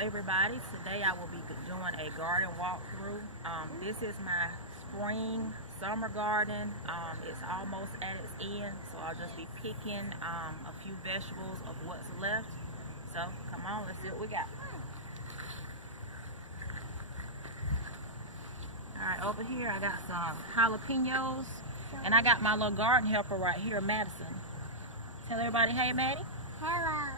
everybody, today I will be doing a garden walkthrough. This is my spring summer garden. It's almost at its end, so I'll just be picking a few vegetables of what's left. So come on, let's see what we got. Alright, over here I got some jalapenos, and I got my little garden helper right here, Madison. Tell everybody, hey Maddie. Hello.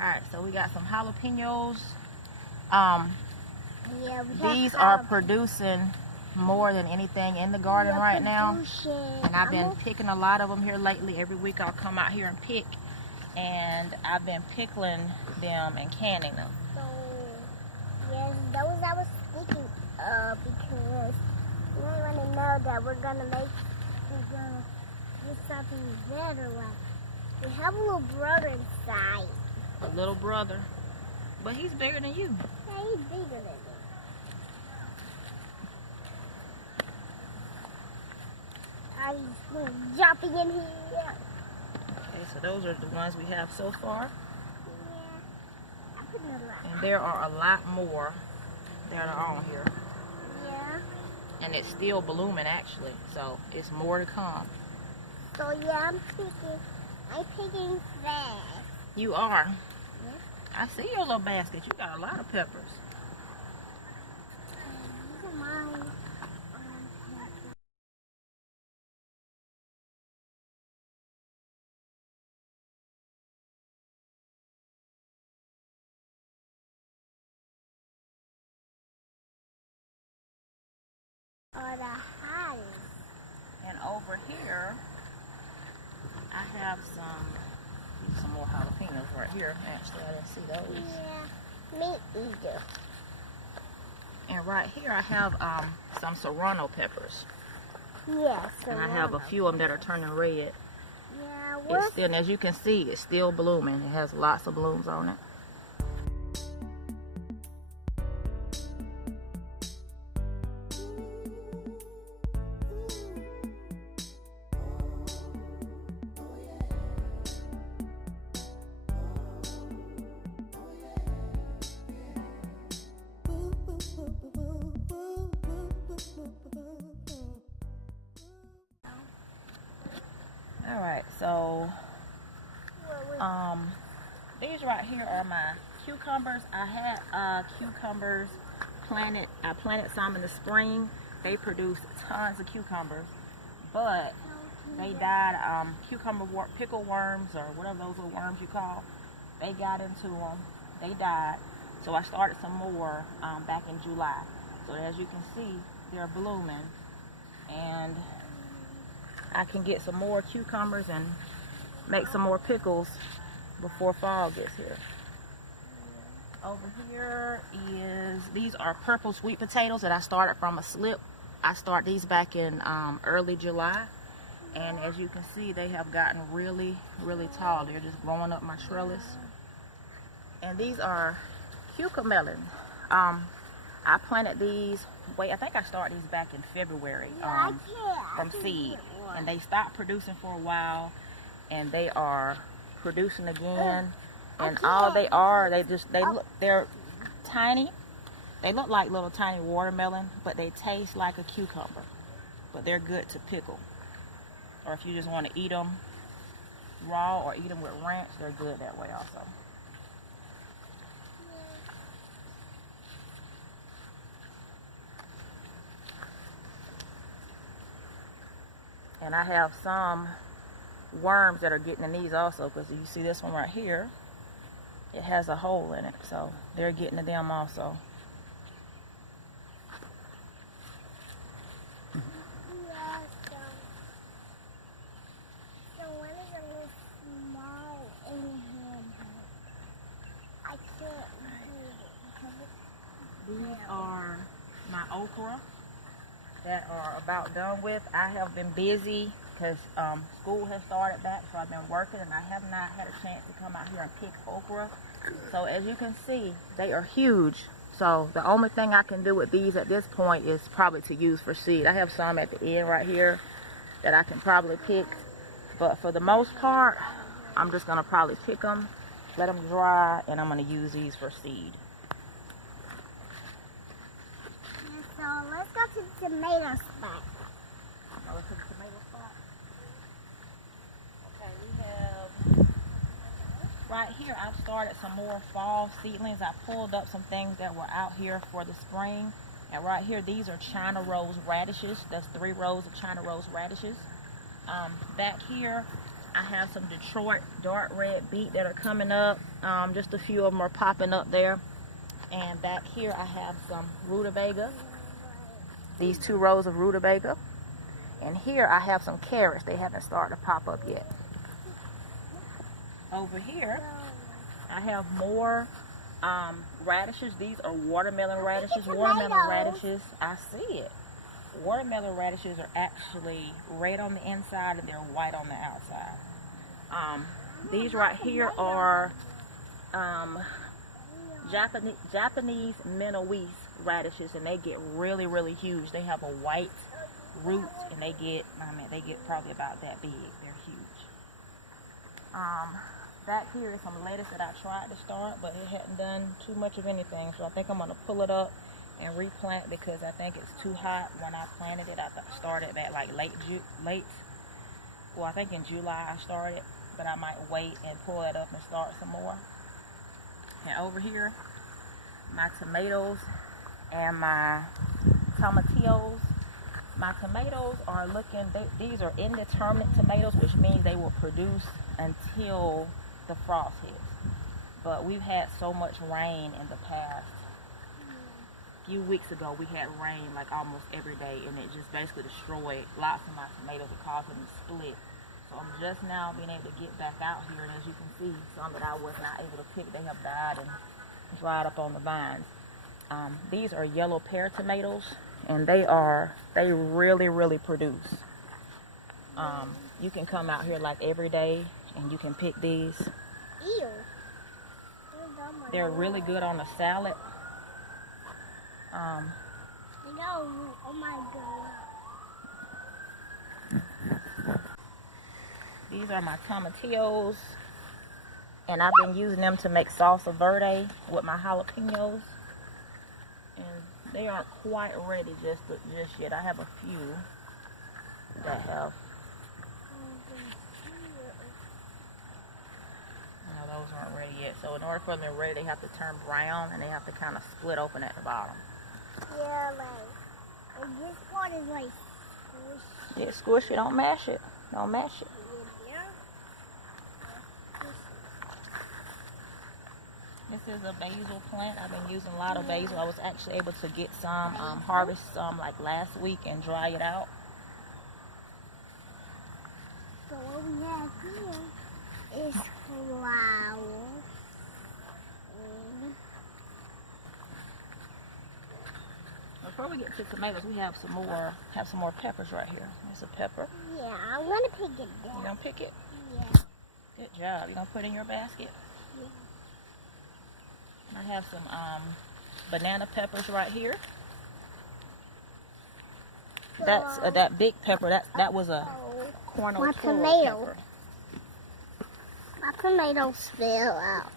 Alright, so we got some jalapenos. Yeah, These are producing more than anything in the garden right now. And I've been picking a lot of them here lately. Every week I'll come out here and pick. And I've been pickling them and canning them. So, yes, those I was speaking of because we want to know that we're gonna do something better. Like, we have a little brother inside. A little brother. But he's bigger than you. Yeah, he's bigger than me. I'm jumping in here. Okay, so those are the ones we have so far. Yeah. I put another one. And there are a lot more that are on here. Yeah. And it's still blooming actually. So it's more to come. So yeah, I'm picking fast. You are. Yeah. I see your little basket. You got a lot of peppers. These are mine. Are the highest. And over here, I have some more jalapenos right here. Actually, I didn't see those. Yeah, me either. And right here, I have some serrano peppers. Yes. And I have a few of them that are turning red. Yeah, It's still, and as you can see, it's still blooming. It has lots of blooms on it. All right, so these right here are my cucumbers. I had cucumbers planted. I planted some in the spring. They produced tons of cucumbers, but they died. Pickle worms, or whatever those little worms you call, they got into them. They died. So I started some more back in July. So as you can see, they're blooming, and I can get some more cucumbers and make some more pickles before fall gets here. Over here these are purple sweet potatoes that I started from a slip. I started these back in early July, and as you can see, they have gotten really, really tall. They're just growing up my trellis. And these are cucamelons. I planted these, I think I started these back in February from seed. And they stopped producing for a while, and they are producing again. And all they are, they're tiny. They look like little tiny watermelon, but they taste like a cucumber. But they're good to pickle. Or if you just want to eat them raw or eat them with ranch, they're good that way also. And I have some worms that are getting in these also, because you see this one right here, it has a hole in it, so they're getting to them also. So one is a little small in the handheld. I can't do it because These are my okra that are about done with. I have been busy because school has started back, so I've been working, and I have not had a chance to come out here and pick okra. So as you can see, they are huge. So the only thing I can do with these at this point is probably to use for seed. I have some at the end right here that I can probably pick, but for the most part, I'm just gonna probably pick them let them dry, and I'm going to use these for seed. So let's go to the tomato spot. Let's go to the tomato spot. Okay, we have right here. I've started some more fall seedlings. I pulled up some things that were out here for the spring. And right here, these are China rose radishes. That's 3 rows of China rose radishes. Back here, I have some Detroit dark red beet that are coming up. Just a few of them are popping up there. And back here, I have some rutabaga. These 2 rows of rutabaga. And here, I have some carrots. They haven't started to pop up yet. Over here, I have more radishes. These are watermelon radishes. Watermelon radishes, I see it. Watermelon radishes are actually red on the inside and they're white on the outside. These right here are Japanese Minoese radishes, and they get really, really huge. They have a white root, and they get probably about that big. They're huge. Back here is some lettuce that I tried to start, but it hadn't done too much of anything. So I think I'm going to pull it up and replant because I think it's too hot. When I planted it, I started at like I think in July I started, but I might wait and pull it up and start some more. And over here, my tomatoes and my tomatillos. My tomatoes are looking, these are indeterminate tomatoes, which means they will produce until the frost hits. But we've had so much rain in the past. A few weeks ago, we had rain like almost every day, and it just basically destroyed lots of my tomatoes and caused them to split. So I'm just now being able to get back out here, and as you can see, some that I was not able to pick, they have died and dried up on the vines. These are yellow pear tomatoes, and they really, really produce. You can come out here like every day and you can pick these. Ew. They're really good on a salad. Oh my god. These are my tomatillos, and I've been using them to make salsa verde with my jalapenos. And they aren't quite ready just yet. I have a few that have. No, those aren't ready yet. So in order for them to be ready, they have to turn brown and they have to kind of split open at the bottom. Yeah, like this part is like squishy. Yeah, squish it. Don't mash it. Don't mash it. This is a basil plant. I've been using a lot of basil. I was actually able to get some, harvest some like last week and dry it out. So what we have here is flowers. Before we get to tomatoes, we have some more peppers right here. There's a pepper. Yeah, I'm gonna pick it down. You gonna pick it? Yeah. Good job. You gonna put it in your basket? Yeah. I have some banana peppers right here. That's that big pepper. That was a cornel my toro tomato. pepper. My tomatoes fell out.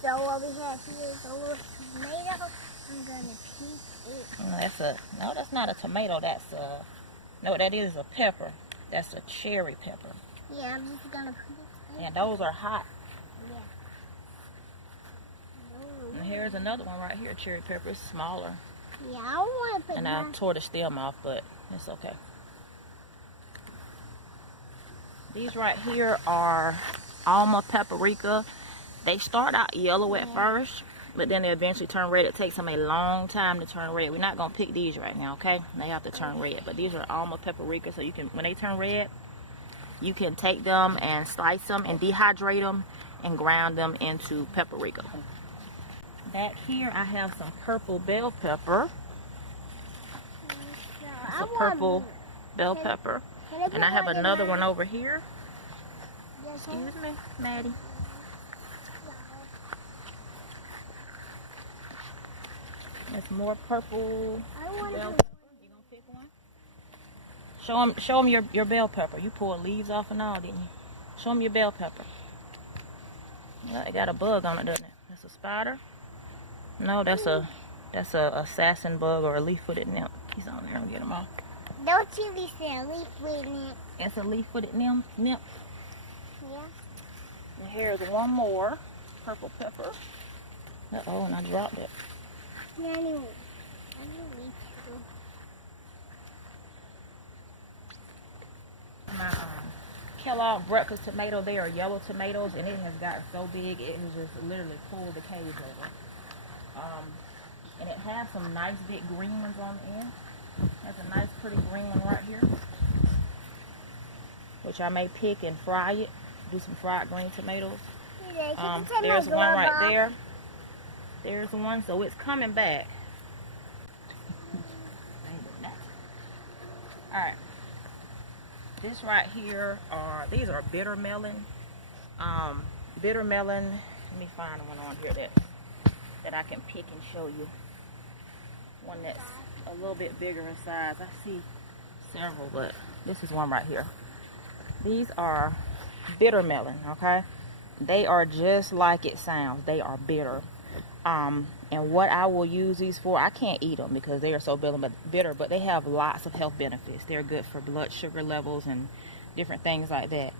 So what we have here is a little tomato. I'm gonna pick it. That's not a tomato. That is a pepper. That's a cherry pepper. Yeah, I'm just gonna put it in. And those are hot. Yeah. And here's another one right here, cherry pepper. It's smaller. Yeah, I don't want to put And I tore the stem off, but it's okay. These right here are Alma paprika. They start out yellow at first, but then they eventually turn red. It takes them a long time to turn red. We're not going to pick these right now, okay? They have to turn red. But these are Alma paprika, so you can, when they turn red, you can take them and slice them and dehydrate them and ground them into paprika. Back here, I have some purple bell pepper. It's a purple bell pepper. And I have another one over here. Excuse me, Maddie. That's more purple I want bell to. pepper. You gonna pick one? Show them your bell pepper. You pulled leaves off and all, didn't you? Show them your bell pepper. Well, it got a bug on it, doesn't it? That's a spider? No, that's a assassin bug or a leaf-footed nymph. He's on there. I'll get him off. Don't you be saying leaf with it. That's a leaf-footed nymph. Yeah. And here's one more purple pepper. Uh-oh, and I dropped it. Yeah, I knew. My Kellogg breakfast tomato, they are yellow tomatoes, and it has gotten so big it has just literally pulled the cage over. And it has some nice big green ones on the end. Has a nice pretty green one right here, which I may pick and fry it. Do some fried green tomatoes. There's one right there. There's one, so it's coming back. All right. This right here these are bitter melon. Bitter melon. Let me find one on here that I can pick and show you. One that's a little bit bigger in size. I see several, but this is one right here. These are bitter melon, okay? They are just like it sounds. They are bitter. And what I will use these for, I can't eat them because they are so bitter, but they have lots of health benefits. They're good for blood sugar levels and different things like that.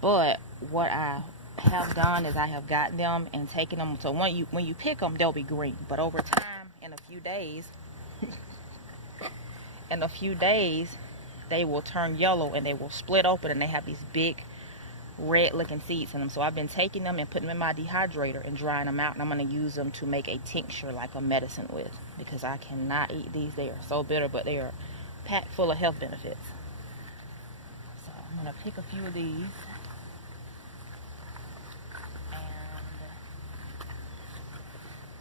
But what I have done is I have gotten them and taken them, so when you pick them, they'll be green. But over time, in a few days, they will turn yellow and they will split open and they have these big red looking seeds in them. So I've been taking them and putting them in my dehydrator and drying them out, and I'm going to use them to make a tincture like a medicine with, because I cannot eat these. They are so bitter, but they are packed full of health benefits. So I'm going to pick a few of these and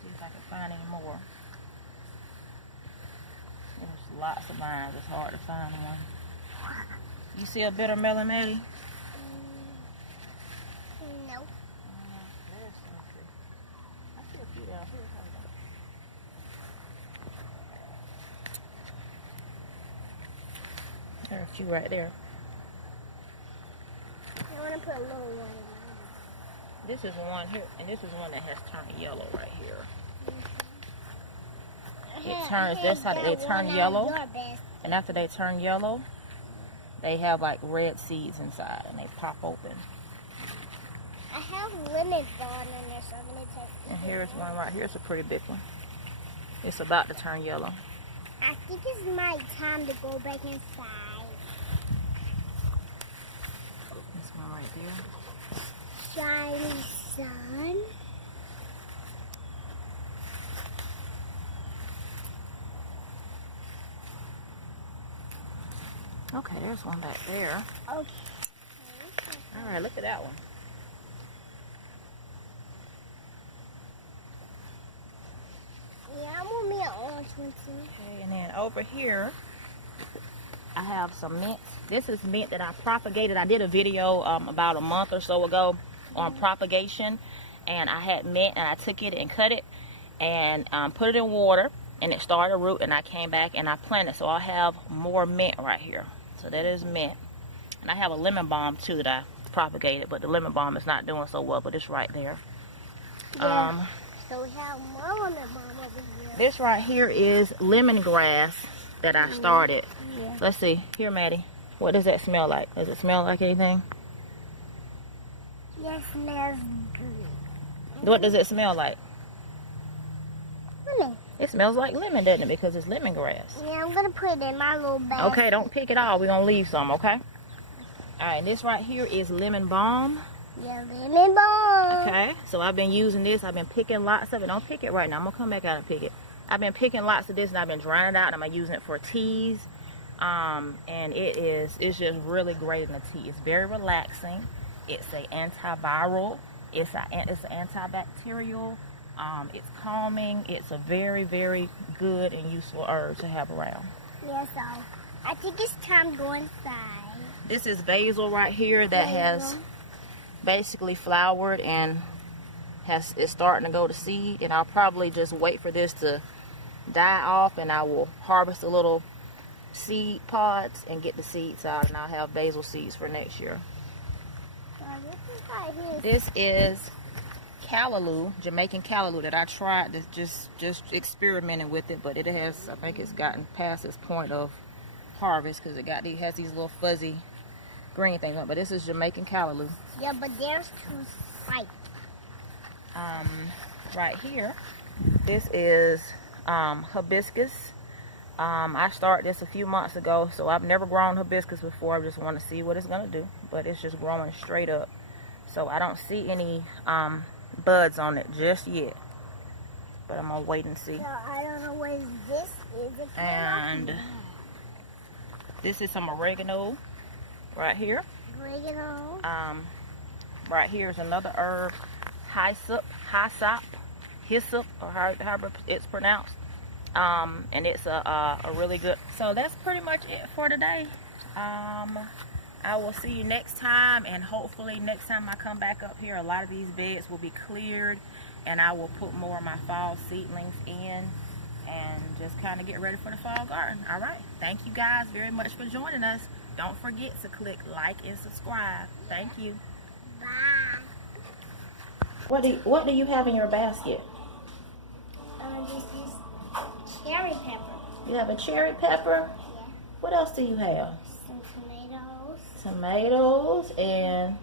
see if I can find any more. There's lots of vines. It's hard to find one. You see a bitter melon, Maddie? No. There's some too. I see a few down here. There are a few right there. I want to put a little one in mine. This is one here, and this is one that has turned yellow right here. It turns, that's how they turn yellow. And after they turn yellow, they have like red seeds inside and they pop open. I have lemon on in there, so I'm going to take it. And here's one right here. It's a pretty big one. It's about to turn yellow. I think it's my time to go back inside. This one right there. Shiny sun. Okay, there's one back there. Okay. All right, look at that one. Yeah, I want me an orange one too. Okay, and then over here, I have some mint. This is mint that I propagated. I did a video about a month or so ago on propagation, and I had mint, and I took it and cut it and put it in water, and it started a root, and I came back and I planted. So I have more mint right here. So that is mint. And I have a lemon balm too that I propagated, but the lemon balm is not doing so well, but it's right there. Yeah. So we have more lemon balm over here. This right here is lemongrass that I started. Yeah. Let's see. Here, Maddie. What does that smell like? Does it smell like anything? Yes, smells good. What does it smell like? Lemon. It smells like lemon, doesn't it? Because it's lemongrass. Yeah, I'm going to put it in my little bag. Okay, don't pick it all. We're going to leave some, okay? All right, this right here is lemon balm. Yeah, lemon balm. Okay, so I've been using this. I've been picking lots of it. Don't pick it right now. I'm going to come back out and pick it. I've been picking lots of this, and I've been drying it out, and I'm using it for teas. And it's just really great in the tea. It's very relaxing. It's an antiviral. It's an antibacterial. It's calming. It's a very, very good and useful herb to have around. Yeah, so I think it's time to go inside. This is basil right here that has basically flowered and is starting to go to seed. And I'll probably just wait for this to die off, and I will harvest the little seed pods and get the seeds out, and I'll have basil seeds for next year. This is callaloo, Jamaican callaloo, that I tried to just experimenting with it, but it has, I think it's gotten past its point of harvest because it has these little fuzzy green things on. But this is Jamaican callaloo. Yeah, but there's two spikes. Right here, this is hibiscus. I started this a few months ago, so I've never grown hibiscus before. I just want to see what it's gonna do, but it's just growing straight up, so I don't see any buds on it just yet, but I'm gonna wait and see. So I don't know what this is. And this is some oregano right here. Oregano. Right here is another herb, hyssop, or however it's pronounced. And it's a really good. So that's pretty much it for today. I will see you next time, and hopefully next time I come back up here, a lot of these beds will be cleared, and I will put more of my fall seedlings in and just kind of get ready for the fall garden. All right, thank you guys very much for joining us. Don't forget to click like and subscribe. Thank you. Bye. What do you have in your basket? This is cherry pepper. You have a cherry pepper. Yeah. What else do you have? Some tomatoes. Tomatoes and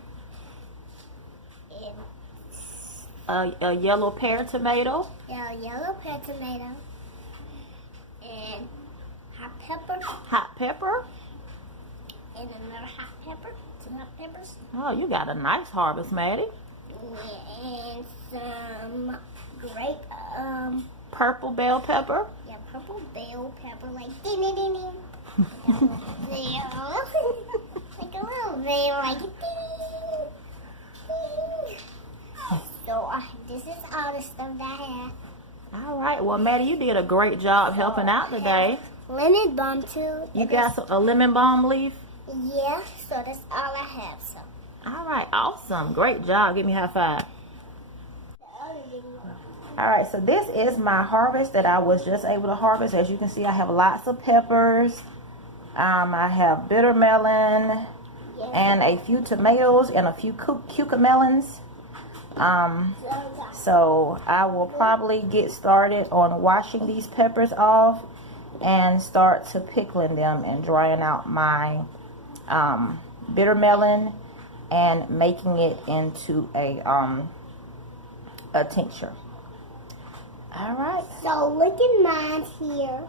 a yellow pear tomato. Yeah, yellow pear tomato. And hot pepper. Hot pepper. And another hot pepper. Some hot peppers. Oh, you got a nice harvest, Maddie. Yeah, and some grape, Purple bell pepper. yeah, purple bell pepper, like ding ding ding ding. Bell. Like a little bell, like ding ding. So this is all the stuff that I have. All right. Well, Maddie, you did a great job helping out today. Lemon balm too. You got a lemon balm leaf. Yeah, so that's all I have. So. All right. Awesome. Great job. Give me a high five. All right, so this is my harvest that I was just able to harvest. As you can see, I have lots of peppers. I have bitter melon and a few tomatoes and a few cucamelons. So I will probably get started on washing these peppers off and start to pickling them and drying out my bitter melon and making it into a tincture. All right. So look at mine here.